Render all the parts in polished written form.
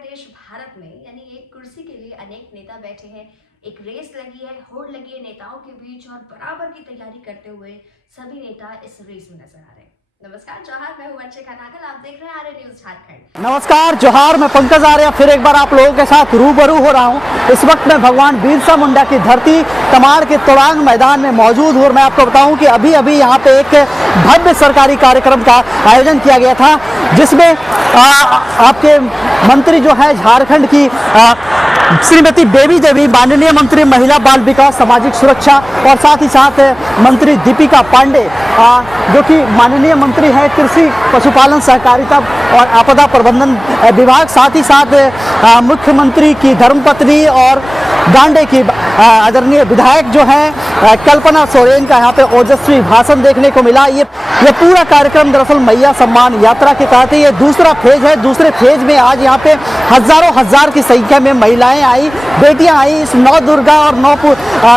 देश भारत में, यानी एक कुर्सी के लिए अनेक नेता बैठे हैं। एक रेस लगी है, होड़ लगी है नेताओं के बीच और बराबर की तैयारी करते हुए सभी नेता इस रेस में नजर आ रहे हैं। नमस्कार जोहार, मैं हूं अर्चिका नागल, आप देख रहे हैं आर्य न्यूज झारखंड। नमस्कार जोहार, मैं पंकज आर्य फिर एक बार आप लोगों के साथ रूबरू हो रहा हूं। इस वक्त मैं भगवान बिरसा मुंडा की धरती तमाड़ के तोड़ांग मैदान में मौजूद हूं और मैं आपको बताऊं कि अभी अभी यहां पे एक भव्य सरकारी कार्यक्रम का आयोजन किया गया था, जिसमें आपके मंत्री जो है झारखंड की श्रीमती बेबी देवी, माननीय मंत्री महिला बाल विकास सामाजिक सुरक्षा, और साथ ही साथ मंत्री दीपिका पांडे जो कि माननीय मंत्री है कृषि पशुपालन सहकारिता और आपदा प्रबंधन विभाग, साथ ही साथ मुख्यमंत्री की धर्मपत्नी और गांडे की आदरणीय विधायक जो है कल्पना सोरेन का यहाँ पे ओजस्वी भाषण देखने को मिला। ये पूरा कार्यक्रम दरअसल मैया सम्मान यात्रा के तहत ये दूसरा फेज है। दूसरे फेज में आज यहाँ पे हजारों हजार की संख्या में महिलाएं आई, बेटियां आई। इस नौ दुर्गा और नौ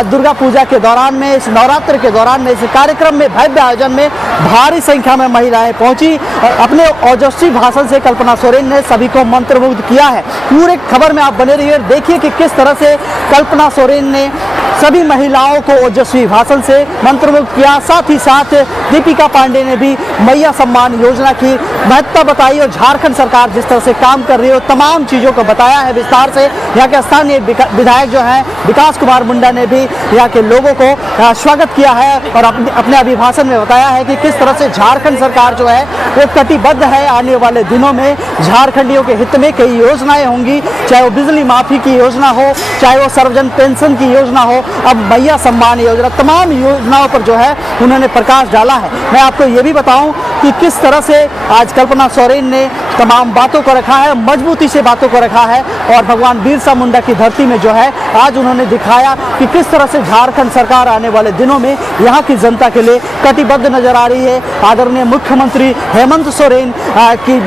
दुर्गा पूजा के दौरान में, इस नवरात्र के दौरान में, इस कार्यक्रम में, भव्य आयोजन में भारी संख्या में महिलाएं पहुंची। अपने ओजस्वी भाषण से कल्पना सोरेन ने सभी को मंत्रमुग्ध किया है। पूरे खबर में आप बने रहिए, देखिए कि किस तरह से कल्पना सोरेन ने सभी महिलाओं को ओजस्वी भाषण से मंत्रमुग्ध किया। साथ ही साथ दीपिका पांडे ने भी मैया सम्मान योजना की महत्ता बताई और झारखंड सरकार जिस तरह से काम कर रही है तमाम चीज़ों को बताया है विस्तार से। यहाँ के स्थानीय विधायक जो हैं विकास कुमार मुंडा ने भी यहाँ के लोगों को स्वागत किया है और अपने अभिभाषण में बताया है कि किस तरह से झारखंड सरकार जो है वो कटिबद्ध है। आने वाले दिनों में झारखंडियों के हित में कई योजनाएं होंगी, चाहे वो बिजली माफी की योजना हो, चाहे वो सर्वजन पेंशन की योजना हो, अब मैया सम्मान योजना, तमाम योजनाओं पर जो है उन्होंने प्रकाश डाला है। मैं आपको ये भी बताऊं कि किस तरह से आज कल्पना सोरेन ने तमाम बातों को रखा है, मजबूती से बातों को रखा है और भगवान बिरसा मुंडा की धरती में जो है आज उन्होंने दिखाया कि किस तरह से झारखंड सरकार आने वाले दिनों में यहाँ की जनता के लिए कटिबद्ध नजर आ रही है। आदरणीय मुख्यमंत्री हेमंत सोरेन की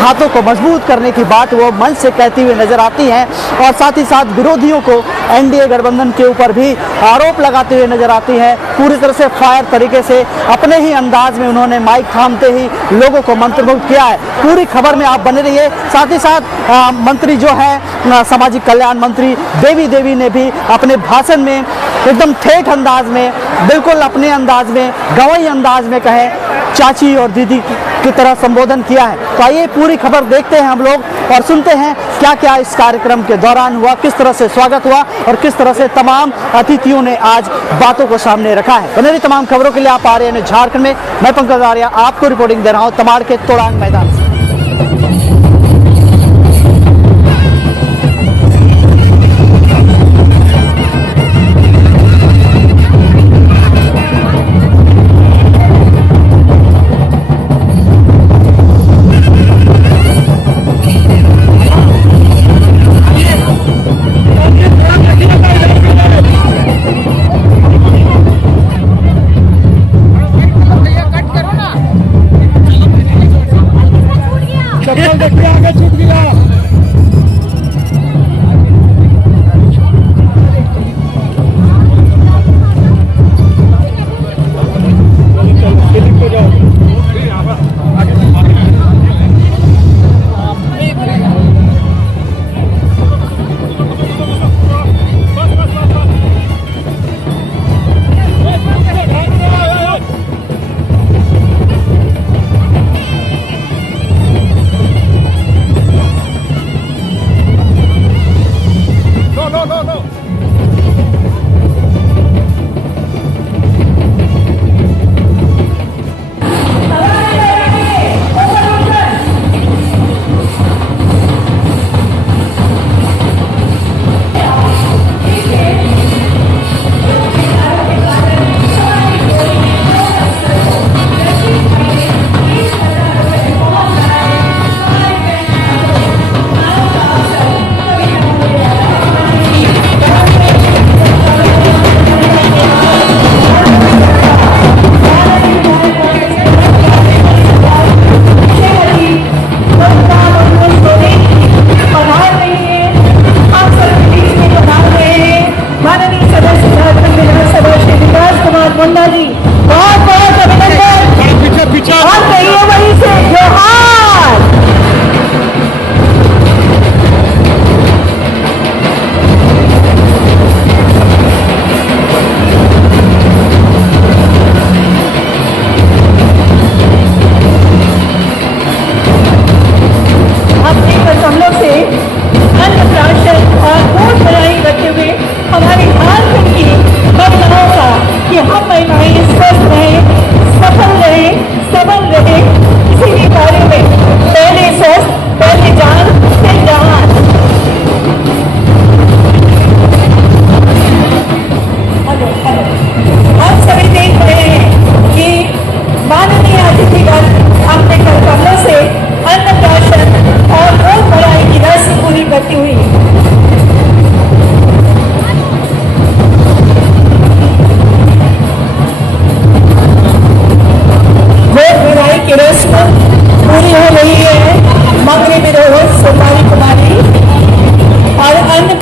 हाथों को मजबूत करने की बात वो मंच से कहती हुई नजर आती हैं और साथ ही साथ विरोधियों को एनडीए गठबंधन के ऊपर भी आरोप लगाते हुए नजर आती है। पूरी तरह से फायर तरीके से अपने ही अंदाज में उन्होंने माइक थामते ही लोगों को मंत्रमुग्ध किया है। पूरी खबर में आप बने रहिए। साथ ही साथ मंत्री जो है सामाजिक कल्याण मंत्री बेबी देवी ने भी अपने भाषण में एकदम ठेठ अंदाज में, बिल्कुल अपने अंदाज में, गवई अंदाज में कहें, चाची और दीदी की तरह संबोधन किया है। तो आइए पूरी खबर देखते हैं हम लोग और सुनते हैं क्या क्या इस कार्यक्रम के दौरान हुआ, किस तरह से स्वागत हुआ और किस तरह से तमाम अतिथियों ने आज बातों को सामने रखा है। बने रही तमाम खबरों के लिए आप आ रहे हैं झारखंड में। मैं पंकज आर्य आपको रिपोर्टिंग दे रहा हूँ तमाड़ के तोड़ांग मैदान से। चप्पल देखिए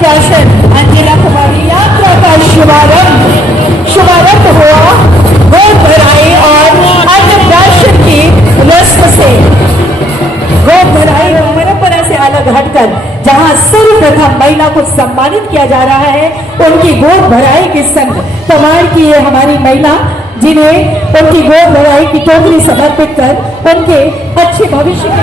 अन्नप्राशन अंजना कुमारी यात्रा का शुभारंभ हुआ गोद भराई और अन्नप्राशन की रस्म से। गोद भराई परंपरा से अलग हटकर जहां सर्वप्रथम महिला को सम्मानित किया जा रहा है, उनकी गोद भराई के संग तमाड़ की ये हमारी महिला, जिन्हें उनकी गोद भराई की टोकरी समर्पित कर उनके अच्छे भविष्य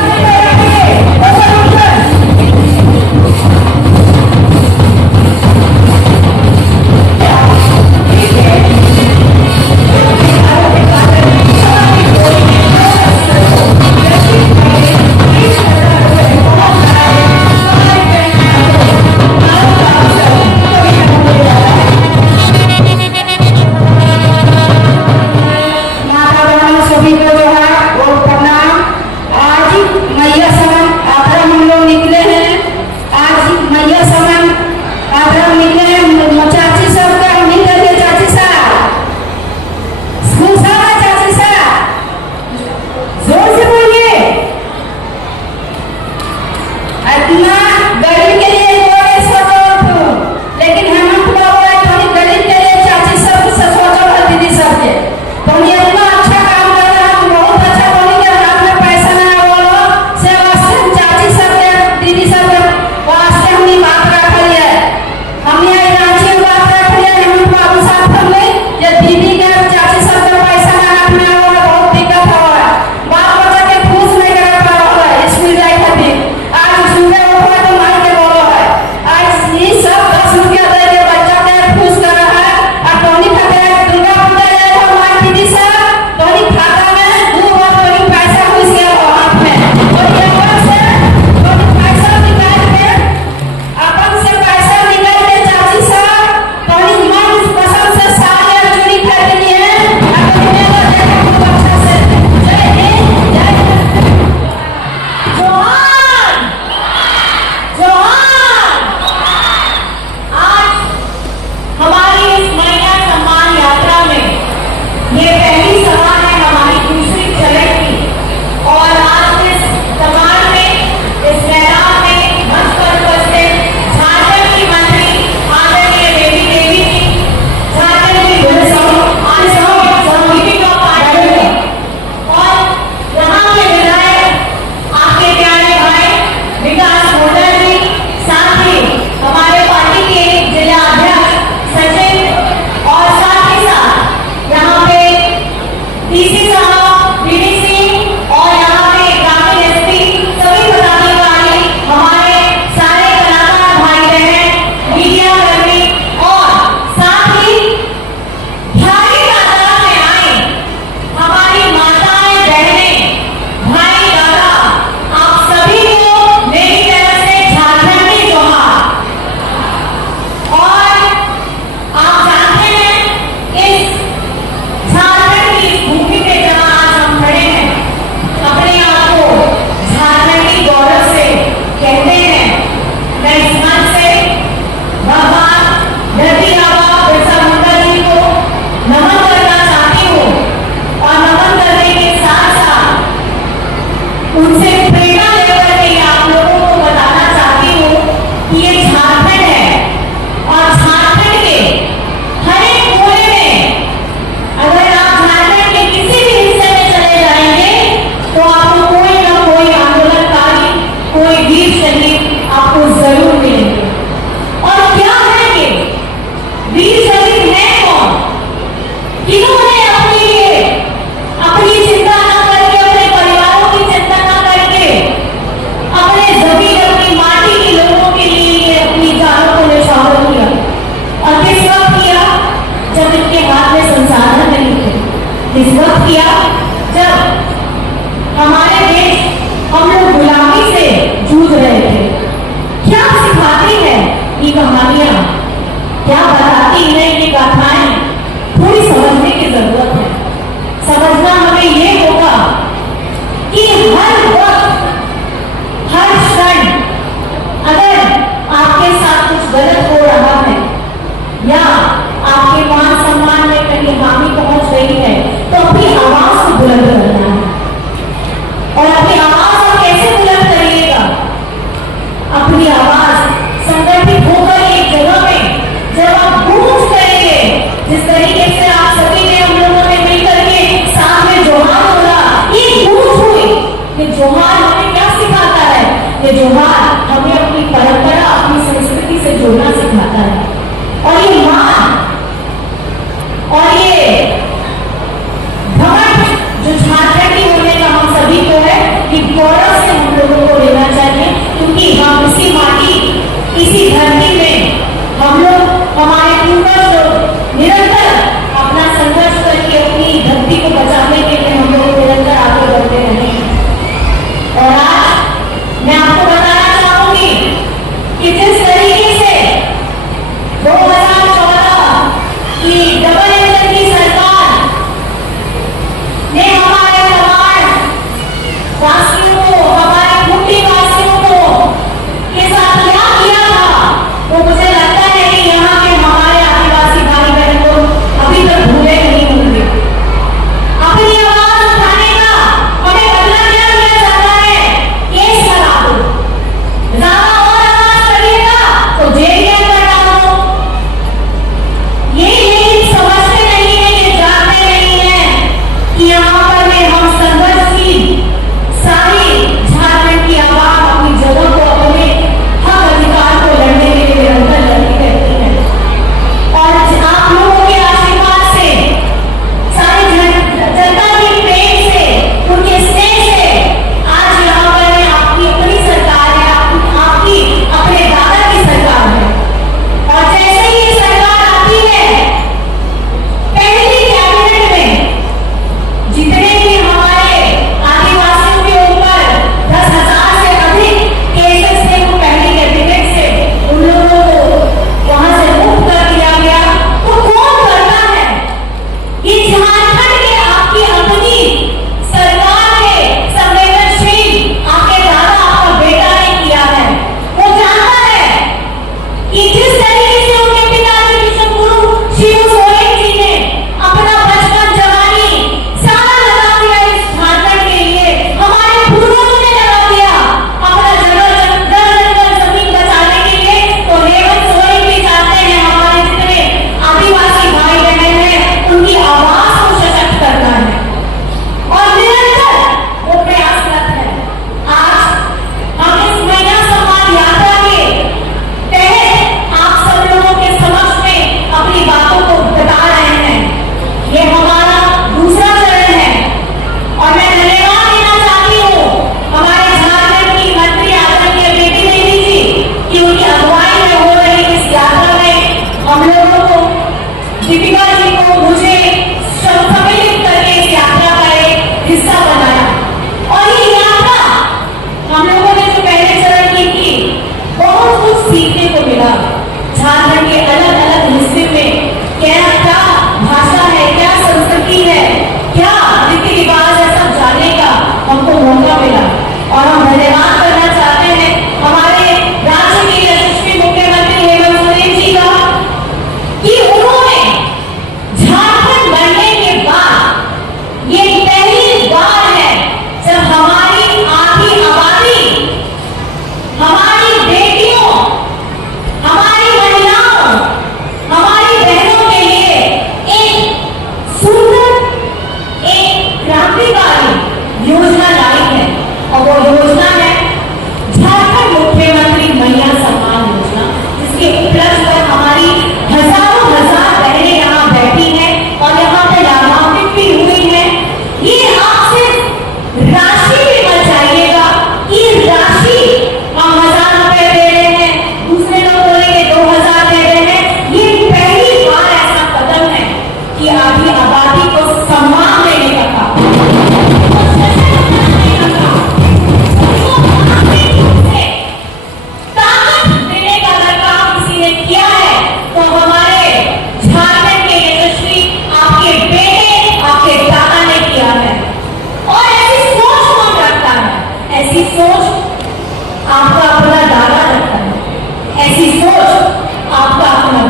के लिए अपनी आवाज संगठित होकर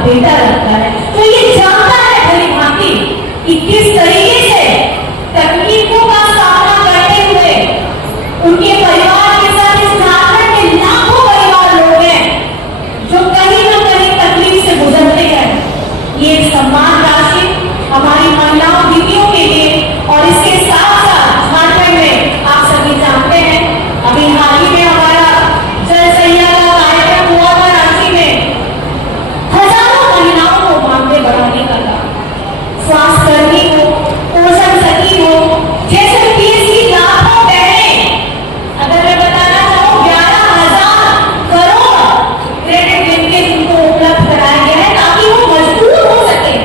बेटा लगता है, तो ये जानता है भली भांति कि किस तरीके से तकलीफों का सामना करते हुए उनके परिवार के साथ इस झारखंड के लाखों परिवार लोग हैं जो कहीं ना कहीं तकलीफ से गुजरते हैं। ये सम्मान राशि हमारी महिलाओं दीदियों के लिए, और इसके साथ साथ झारखंड में आप सभी जानते हैं अभी हाल ही में हमारा जल सैया का कार्यक्रम हुआ था रांची में, हजारों महिलाओं को मानदेय बढ़ाने का था। स्वास्थ्यकर्मी हो, पोषण सखी हो, जैसे पीएससी लाखों बहनें, अगर मैं बताना चाहूँ 11,000 करोड़ क्रेडिट लिंकेज उनको उपलब्ध कराया गया है ताकि वो मजबूत हो सके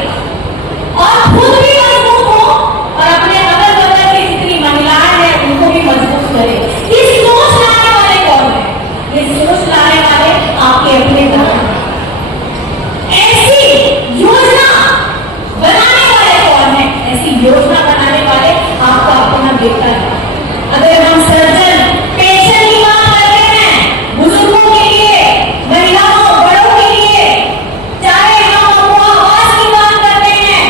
और खुद भी मजबूत हो और अपने अगल बगल की जितनी महिलाएं हैं उनको भी मजबूत करे। ये सोच लाने वाले कौन है? ये सोच लाने वाले आपके अपने घर, ऐसी योजना बनाने वाले कौन है? ऐसी योजना बनाने वाले आपका अपना बेटा है। अगर हम सर्जन पेंशन की बात करते हैं बुजुर्गों के लिए, महिलाओं बड़ों के लिए, चाहे हम आवास की बात करते हैं,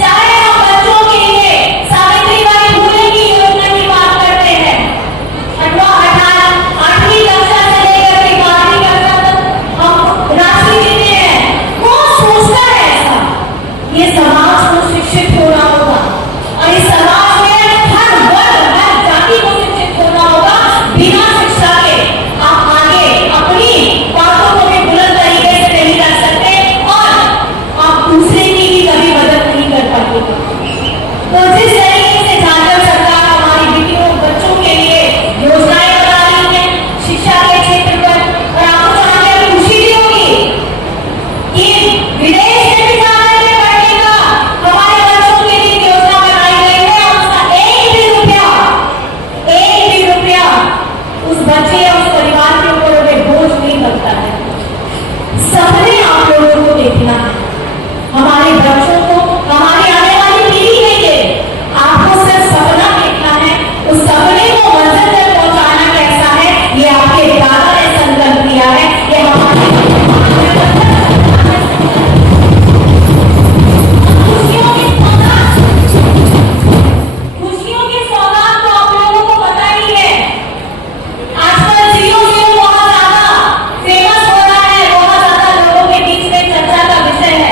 चाहे हम बच्चों के लिए सावित्रीबाई फुले की योजना की बात करते हैं, 8वीं कक्षा से लेकर के 12वीं कक्षा तक हम राशि देते हैं। कौन सोचता है ऐसा? ये समाज को शिक्षित होना होगा और इस समाज में हर वर्ग हर जाति को शिक्षित होना होगा। बिना शिक्षा के आप आगे अपनी बातों को भी बुलंद तरीके से नहीं कर सकते और आप दूसरे की भी कभी मदद नहीं कर पाते। तो जिस तरीके से झारखंड सरकार हमारी बेटियों बच्चों के लिए योजनाएं बना रही है शिक्षा के क्षेत्र पर, और आपको जान के खुशी भी होगी कि विदेश में भी जाने के पढ़ने का हमारे बच्चों के लिए योजना बनाई गई है और उसका एक भी रुपया उस बच्चे या उस परिवार के ऊपर में बोझ नहीं लगता है। सपने आप लोगों को देखना है, हमारे बच्चों को, हमारी आने वाली पीढ़ी के लिए आपको सिर्फ सपना देखना है, उस सपने को मंजिल तक पहुंचाना कैसा है ये आपके दादा ने संकल्प किया है। ये हमारे खुशियों की सौगात तो आप लोगों को पता ही है। आजकल 0-0 बहुत ज्यादा फेमस हो रहा है, बहुत ज्यादा लोगों के बीच में चर्चा का विषय है।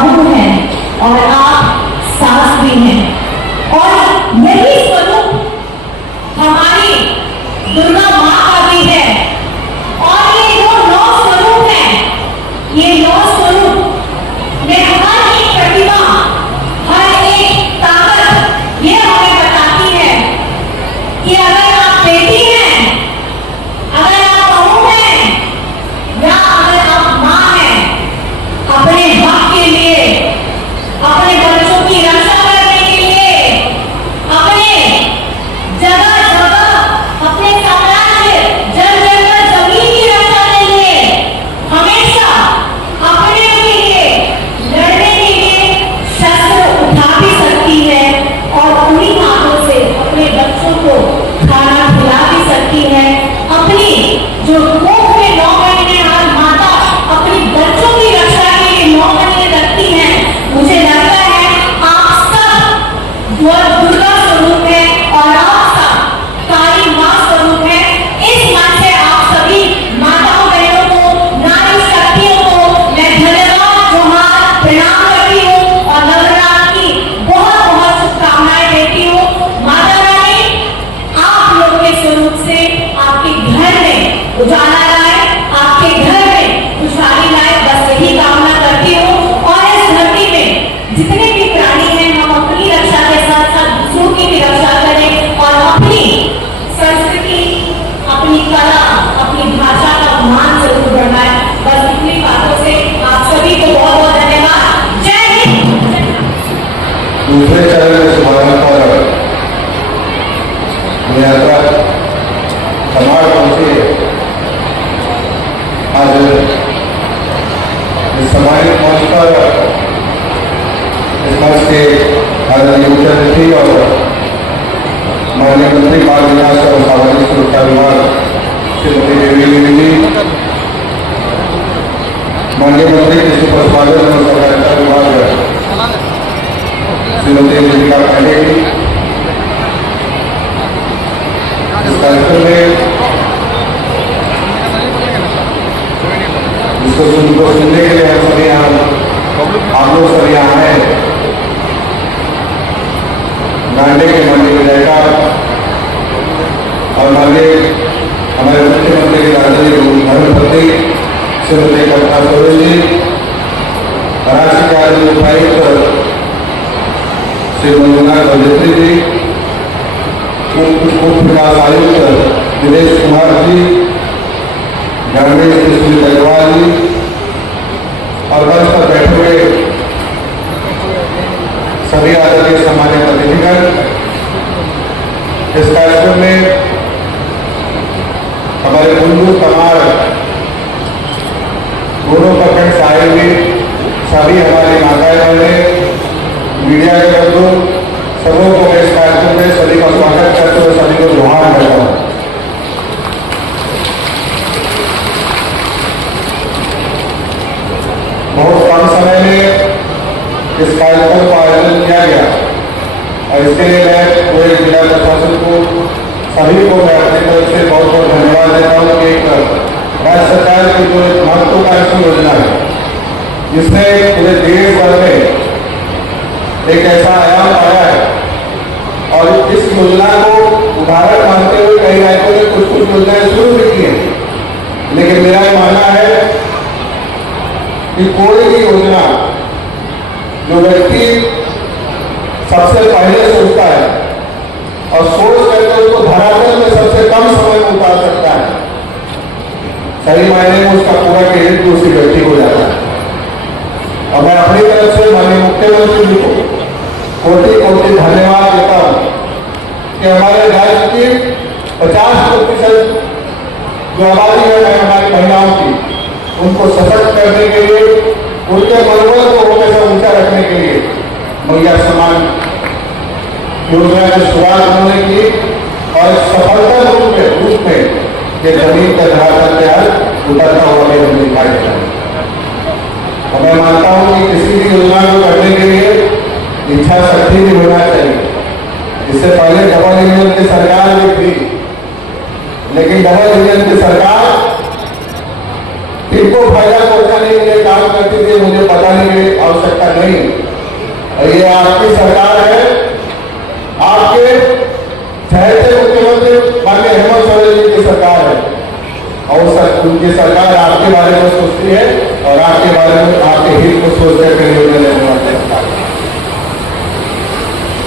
बहू हैं और आप सास भी हैं, और यही स्वरूप हमारी दुर्गा माँ का भी है। और ये जो 9 स्वरूप है, ये 9 स्वरूप में हर एक प्रतिमा, हर एक ताकत ये हमें बताती है कि अगर आप बेटी हैं, अगर आप बहू हैं, या अगर आप माँ हैं, अपने हक के लिए, अपने बच्चों की रक्षा करने के लिए, अपने जगह जगह, अपने साम्राज्य, जल जंगल जमीन की रक्षा के लिए, हमेशा अपने के लिए लड़ने के लिए शस्त्र उठा भी सकती है, और उन्हीं हाथों से अपने बच्चों को खाना खिला भी सकती है। अपनी जो कोख में 9 महीने हर माता अपनी बच्चों की रक्षा के लिए 9 महीने रखती है। मुझे लगता है आप सब दुर्गा स्वरूप है और आप सब काली माँ स्वरूप है। इस मन से आप सभी माताओं बहनों को, नारी शक्तियों को मैं धन्यवाद, जोहार, प्रणाम करती हूँ और नवरात्र की बहुत बहुत शुभकामनाएं देती हूँ। माता रानी आप लोग के स्वरूप से आपके घर में उजाला लाए, आपके घर में खुशहाली लाए, बस यही कामना करती हूँ। और इस धरती में जितने भी प्राणी हैं, हम अपनी रक्षा के साथ साथ दूसरों की भी रक्षा करें और अपनी संस्कृति, अपनी कला, अपनी भाषा का मान जरूर बढ़ाएं। बस इतनी बातों से आप सभी को बहुत बहुत धन्यवाद। जय हिंद। दूसरे चरण में शुभारंभ पर यात्रा समाज पहुंची है। आज इस सामाजिक मंच पर इस मंच के आदरणीय मुख्यमंत्री और माननीय मंत्री बाल विकास और सामाजिक सुरक्षा विभाग श्रीमती देवी जी, माननीय मंत्री कृषि पशुपालन और सहकारिता विभाग श्रीमती दीपिका पांडे जी, इस कार्यक्रम में जिसको सुनने के लिए हम सभी यहाँ, आप लोग सभी यहाँ आए, गांडे के माननीय विधायक और माननीय हमारे मुख्यमंत्री के राजनीतिक धर्मपति श्रीमती कल्पना सोरेन जी, राज्य के आदरणीय उपायुक्त श्री मंजुनाथ बजेत्री जी, उप विकास आयुक्त दिनेश कुमार जी, गांधी श्री अग्रवाल जी और मंच पर बैठे हुए सभी आदरणीय सम्मानित अतिथिगण। इस कार्यक्रम में हमारे कुंडू कमार दोनों प्रखंड से आए हुए सभी हमारी माताएं बहनें, मीडिया के बंधु, सबों को मैं इस कार्यक्रम में सभी का स्वागत करते हुए सभी को जोहार करता हूँ। बहुत कम समय में इस कार्यक्रम का आयोजन किया गया और इसके लिए मैं पूरे जिला प्रशासन को, सभी को मैं अपनी तरफ से बहुत बहुत धन्यवाद देता हूँ कि एक राज्य सरकार की जो एक महत्वाकांक्षी योजना है, जिसने पूरे देश भर में एक ऐसा आयाम पाया है और इस योजना को उदाहरण मानते हुए कई राज्यों ने कुछ कुछ योजनाएं शुरू भी की हैं। लेकिन मेरा ये मानना है कि कोई भी योजना जो व्यक्ति सबसे पहले सोचता है और सोच करके उसको धरातल में सबसे कम समय में उतार सकता है, सही मायने में उसका पूरा क्रेडिट उसी व्यक्ति को जाता है। और मैं अपनी तरफ से माननीय मुख्यमंत्री जी को कोटि कोटि धन्यवाद देता हूँ कि हमारे राज्य की 50% जो आबादी है हमारी महिलाओं की, उनको सशक्त करने के लिए, उनके मनोबल को हमेशा ऊंचा रखने के लिए महिला सम्मान योजना की शुरुआत उन्होंने की और सफलता रूप में ये जमीन का धरातल पे आज उतरता हुआ भी हमें दिखाई देता है। और मैं मानता हूँ कि किसी भी योजना को करने के लिए इच्छा शक्ति भी होना चाहिए। इससे पहले डबल इंजन की सरकार भी थी, लेकिन डबल इंजन की सरकार इनको फायदा पहुंचाने के लिए मालूम करती थी, मुझे बताने की आवश्यकता नहीं। और ये आपकी सरकार है, आपके चहेते मुख्यमंत्री माननीय हेमंत सोरेन जी की सरकार है, और उनकी सरकार आपके बारे में सोचती है और आपके बारे में आपके हित को सोच करके निर्णय लेने वाली सरकार है।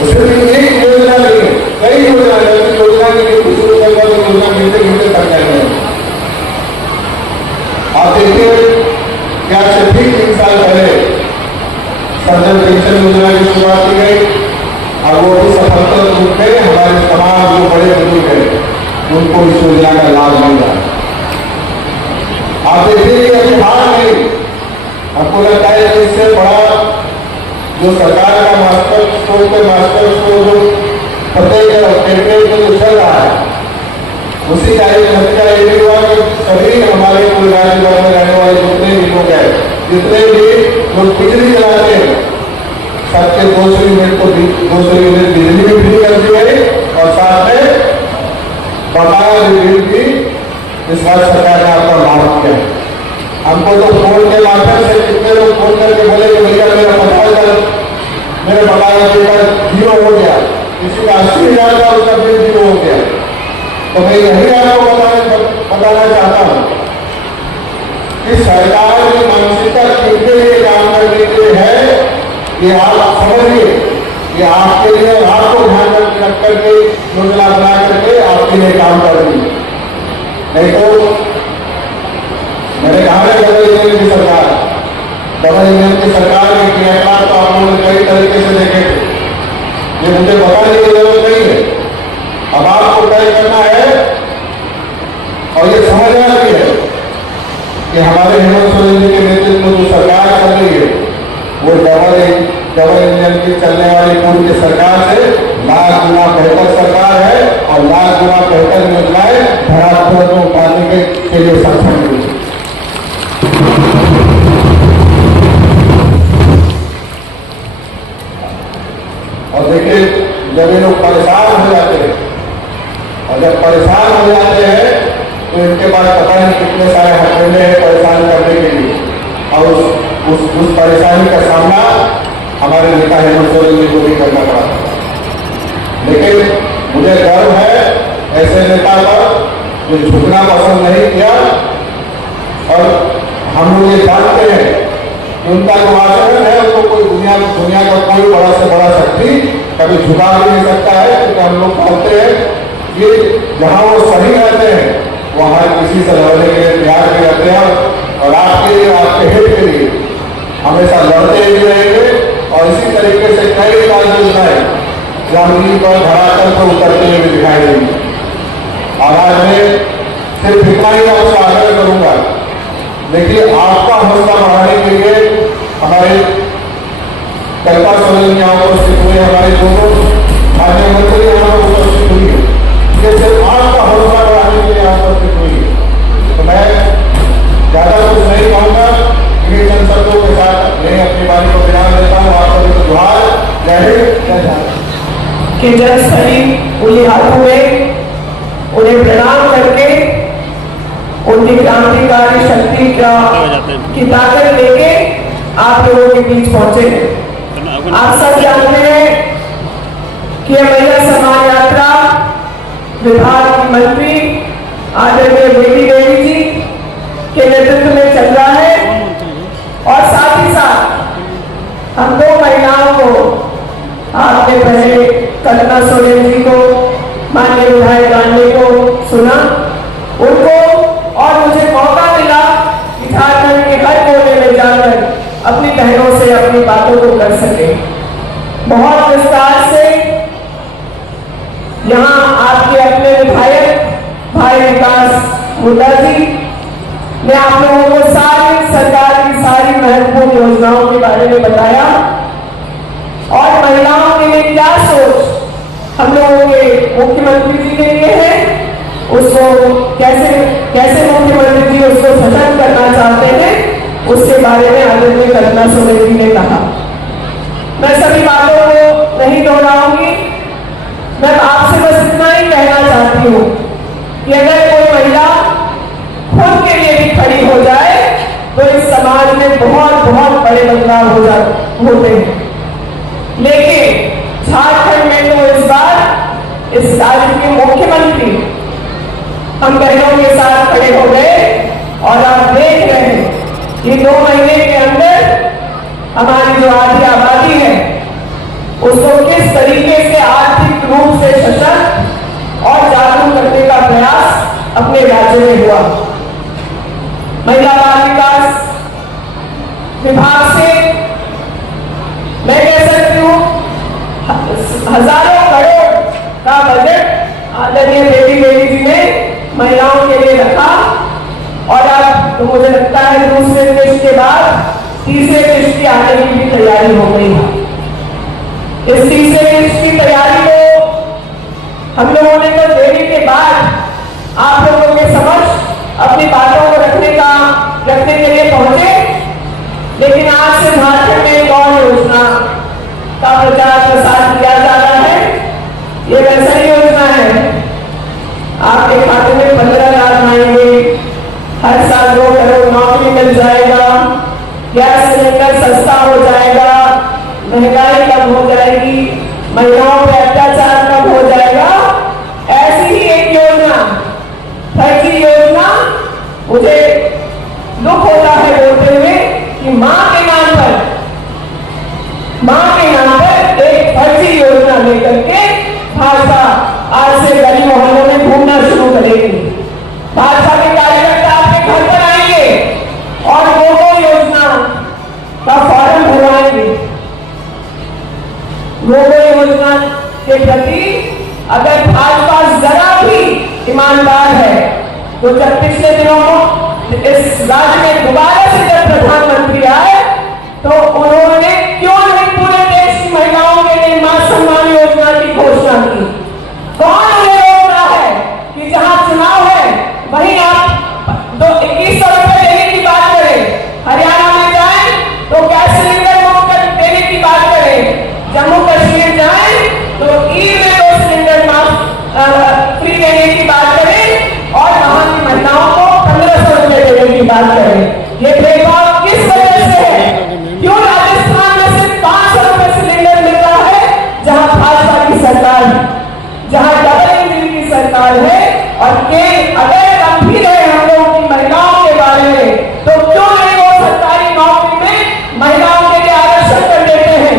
सिर्फ एक योजना नहीं, कई योजना है, योजना की कुछ योजना मिलते मिलते कर जाएंगे। आप देखिए क्या से ठीक 3 साल पहले संजय पेंशन योजना की शुरुआत की गई, और वो भी सफलता रूप में हमारे तमाम जो बड़े बुजुर्ग हैं उनको इस योजना का लाभ मिल रहा है। आप देखिए कि अभी हार नहीं, आपको लगता है कि इससे बड़ा जो सरकार का मास्टर जो प्रत्येक कैंडिडेट में जो चल रहा है, उसी का एक नतीजा ये भी हुआ कि सभी हमारे पूरे राज्य भर में रहने वाले जितने भी लोग हैं, जितने भी लोग बिजली चलाते हैं, सबके 200 यूनिट को 200 यूनिट बिजली भी फ्री कर दी गई, और साथ में बकाया बिल भी इस बार सरकार ने आपका माफ किया। हमको तो फोन के माध्यम से कितने लोग फोन करके बोले कि भैया मेरा 50,000 मेरे बकाया बिल का 0 हो गया, किसी का 80,000 का उसका बिल 0 हो गया। तो मैं यही आपको बताना चाहता हूँ कि सरकार की मानसिकता किनके लिए काम करने के लिए है, ये आप समझिए, ये आपके लिए और आपको ध्यान में रख करके योजना बना करके आपके लिए काम कर रही है। नहीं तो मैंने कहा है डबल इंजन की सरकार, डबल इंजन की सरकार के क्रियाकलाप तो आप लोगों ने कई तरीके से देखे थे, ये मुझे बताने की जरूरत नहीं है। अब आपको तय करना है और ये समझना भी है कि हमारे हेमंत सोरेन जी के नेतृत्व में जो सरकार चल रही है वो डबल इंजन की चलने वाली पूर्व की सरकार से लाख गुना बेहतर सरकार है, और लाख गुना बेहतर योजनाएं धरातल में उतारने के लिए सक्षम हुई। और देखिए जब ये लोग परेशान हो जाते हैं, और जब परेशान हो जाते हैं तो इनके पास पता नहीं कितने सारे हथकंडे हैं परेशान करने के लिए, और उस परेशानी का सामना हमारे नेता हेमंत सोरेन जी को भी करना पड़ा। लेकिन मुझे गर्व है ऐसे नेता पर जो झुकना पसंद नहीं किया, और हम लोग ये जानते हैं कि उनका जो आचरण है उसको कोई दुनिया का कोई बड़ा से बड़ा शक्ति कभी झुका भी नहीं सकता है, क्योंकि हम लोग कहते हैं कि जहां वो सही रहते हैं वहां किसी से लड़ने के लिए तैयार भी रहते हैं, और आपके लिए, आपके हित के लिए हमेशा लड़ते भी रहेंगे। और इसी तरीके से कई बार योजनाएं जमीन पर धरातल पर उतरते हुए दिखाई देंगी। और आज मैं सिर्फ इतना ही आपसे आग्रह करूंगा, देखिए आपका हौसला बढ़ाने के लिए हमारे कल्पा सोरेन यहाँ उपस्थित हुए, हमारे दोनों माननीय मंत्री यहाँ उपस्थित हुई है, ये सिर्फ आपका हौसला बढ़ाने के लिए यहाँ उपस्थित हुई है। तो मैं ज्यादा कुछ नहीं कहूँगा, इन्हीं चंद शब्दों के साथ मैं अपनी बारी को विराम देता हूँ। आप सभी को जोहार, जय हिंद, जय भारत। कि जलस्थली उन्हीं हाथों में उन्हें प्रणाम करके उनकी क्रांतिकारी शक्ति की ताकत लेके आप लोगों के बीच पहुंचे। आप सब जानते हैं कि महिला सम्मान यात्रा विभाग की मंत्री आदरणीय बेटी देवी जी के नेतृत्व में चल रहा है, और साथ ही साथ हम 2 महिलाओं को, आपने पहले कल्पना सोरेन जी को, माननीय विधायक गांधी को सुना, उनको, और मुझे मौका मिला कि झारखंड के हर कोने में जाकर अपनी बहनों से अपनी बातों को कर सके। बहुत विस्तार से यहाँ आपके अपने विधायक भाई विकास मुद्दा जी ने आप लोगों को सारी सरकार की सारी महत्वपूर्ण योजनाओं के बारे में बताया, और महिलाओं के लिए क्या सोच हम लोगों के मुख्यमंत्री जी के लिए है, उसको कैसे मुख्यमंत्री जी उसको सशक्त करना चाहते हैं, उसके बारे में आदरणीय कल्पना सोरेन जी ने कहा। मैं सभी बातों को नहीं दोहराऊंगी, मैं आपसे बस इतना ही कहना चाहती हूँ कि अगर कोई महिला खुद के लिए भी खड़ी हो जाए तो इस समाज में में बहुत बहुत बड़े बदलाव होते हैं। लेकिन झारखंड में तो इस बार इस राज्य के मुख्यमंत्री हम बहनों के साथ खड़े हो गए और आप देख रहे हैं कि 2 महीने के अंदर हमारी जो आधी आबादी है उसको किस तरीके से आर्थिक रूप से सशक्त और जागरूक करने का प्रयास अपने राज्य में हुआ। महिला बाल विकास विभाग से मैं कह सकती हूँ हजारों करोड़ का बजट आदरणीय बेटी जी ने महिलाओं के लिए रखा और अब तो मुझे लगता है दूसरे किस्त के बाद तीसरे किस्त की आने की भी तैयारी हो गई है। इस तीसरे किस्त की तैयारी को हम लोगों ने तो देने के बाद आप लोगों के समक्ष अपनी बातों को रखने के लिए पहुंचे। लेकिन आज से झारखंड में एक और योजना का प्रचार प्रसार किया जा रहा है। ये वैसा ही योजना है, आपके खाते में 15 लाख आएंगे, हर साल 2 करोड़ नौकरी मिल जाएगा, गैस सिलेंडर सस्ता हो जाएगा, महंगाई कम हो जाएगी, महिलाओं पर अत्याचार कम हो जाएगा। ऐसी ही एक योजना, फर्जी योजना, मुझे दुख होता है बोलते हुए कि मां के नाम पर एक फर्जी योजना लेकर के भाजपा आज से गली मोहल्लों में घूमना शुरू करेगी। भाजपा के कार्यकर्ता आपके घर पर आएंगे और वो योजना का फॉर्म भरवाएंगे। वो योजना के प्रति अगर भाजपा जरा भी ईमानदार है तो जब पिछले दिनों को इस राज्य में दोबारा से जब प्रधानमंत्री आए तो उन्होंने क्यों नहीं पूरे देश की महिलाओं के लिए मां सम्मान योजना की घोषणा की? कौन उन्हें रोक रहा है कि जहां चुनाव है वहीं आप 2100 रुपए देने की बात करें, हरियाणा में जाए तो गैस सिलेंडर मुफ्त देने की बात करें, जम्मू कश्मीर जाए तो में 2 सिलेंडर फ्री देने की बात करें और वहां की महिलाओं को 1500 रुपए देने की बात करें। ये भेदभाव किस वजह से है? क्यों राजस्थान में सिर्फ 500 रुपए सिलेंडर मिल रहा है जहां भाजपा की सरकार है, जहां डबल इंजन की सरकार है? और अगर गंभीर है हम लोगों की महिलाओं के बारे में तो क्यों नहीं वो सरकारी नौकरी में महिलाओं के लिए आरक्षण कर देते हैं?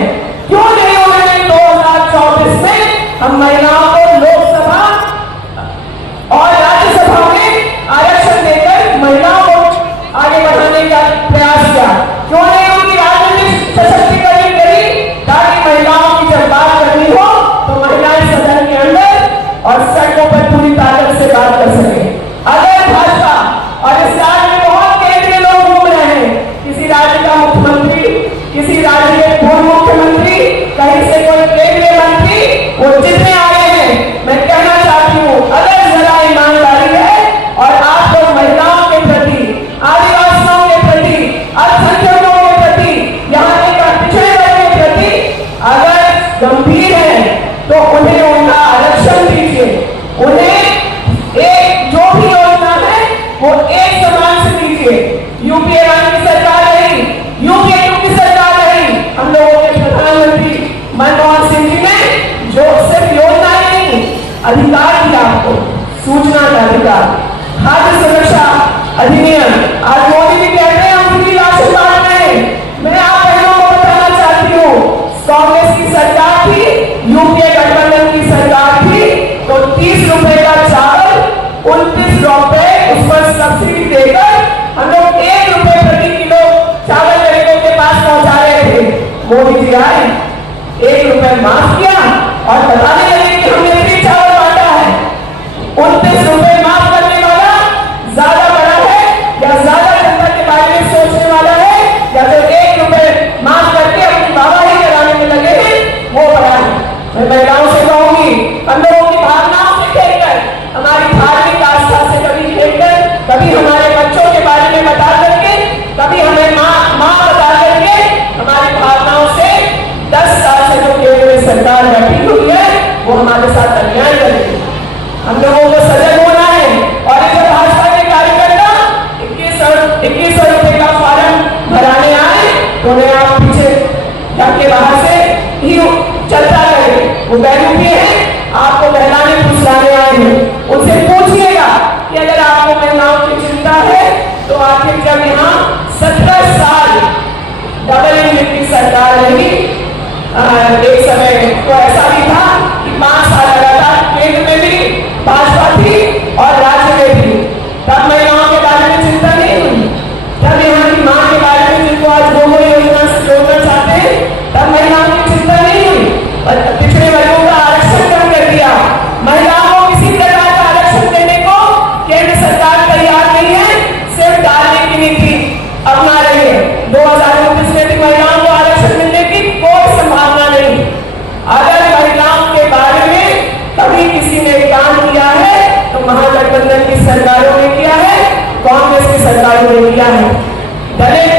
क्यों नहीं उन्होंने 2024 में हम महिलाओं को लोकसभा और राज्यसभा में आरक्षण देकर महिलाओं को आगे बढ़ाने का प्रयास किया? क्यों नहीं उनकी राजनीतिक सशक्तिकरण करी ताकि महिलाओं की जब बात करनी हो तो महिलाएं सदन के अंदर और सड़कों पर पूरी ताकत से बात कर सके? अगर भाजपा और इस राज्य में बहुत केंद्रीय लोग घूम रहे हैं, किसी राज्य का मुख्यमंत्री, किसी राज्य के पूर्व मुख्यमंत्री, कहीं से कोई केंद्रीय मंत्री, वो जितने आए हैं, मैं कहना चाहती हूँ अगर जरा ईमानदारी है और आप लोग महिलाओं के प्रति, आदिवासियों के प्रति, अल्पसंख्यकों के प्रति, यहाँ के पिछड़े वर्ग के प्रति अगर गंभीर है तो उन्हें उनका आरक्षण दीजिए। उन्हें एक जो भी योजना है वो एक समान से दीजिए। यूपीए 1 की सरकार रही, यूपीए 2 की सरकार रही, हम लोगों के प्रधानमंत्री मनमोहन सिंह जी ने जो सिर्फ योजना नहीं अधिकार दिया आपको, सूचना का अधिकार, खाद्य सुरक्षा अधिनियम, आज मोदी जी कहते हैं हम फ्री राशन बांट रहे हैं। मैं आप बहनों को बताना चाहती हूँ कांग्रेस की सरकार थी, यूपीए गठबंधन की सरकार थी तो 30 रुपए का चावल 29 रुपए उस पर सब्सिडी देकर हम लोग 1 रुपए प्रति किलो चावल गरीबों के पास पहुंचा रहे थे। मोदी जी आए, 1 रुपए माफ किया और बताने लगे कि हमने फ्री चावल बांटा है। 29 रुपए माफ करने वाला ज्यादा बड़ा है या ज्यादा जनता के बारे में सोचने वाला है या जो 1 रुपए माफ करके अपनी वाहवाही कराने में लगे हैं वो बड़ा है? मैं महिलाओं से कहूंगी हम लोगों की भावनाओं से खेलकर, हमारी धार्मिक आस्था से कभी खेलकर, कभी हमारे बच्चों के बारे में बता करके, कभी हमें माँ बता करके, हमारी भावनाओं से 10 साल से जो केंद्र में सरकार बैठी हुई है वो हमारे साथ अन्याय करेगी। हम लोगों को सजग होना है और इस भाजपा के कार्यकर्ता 2100 रुपए का फॉर्म भराने सरकारों ने किया है, कांग्रेस की सरकारों ने किया है। भले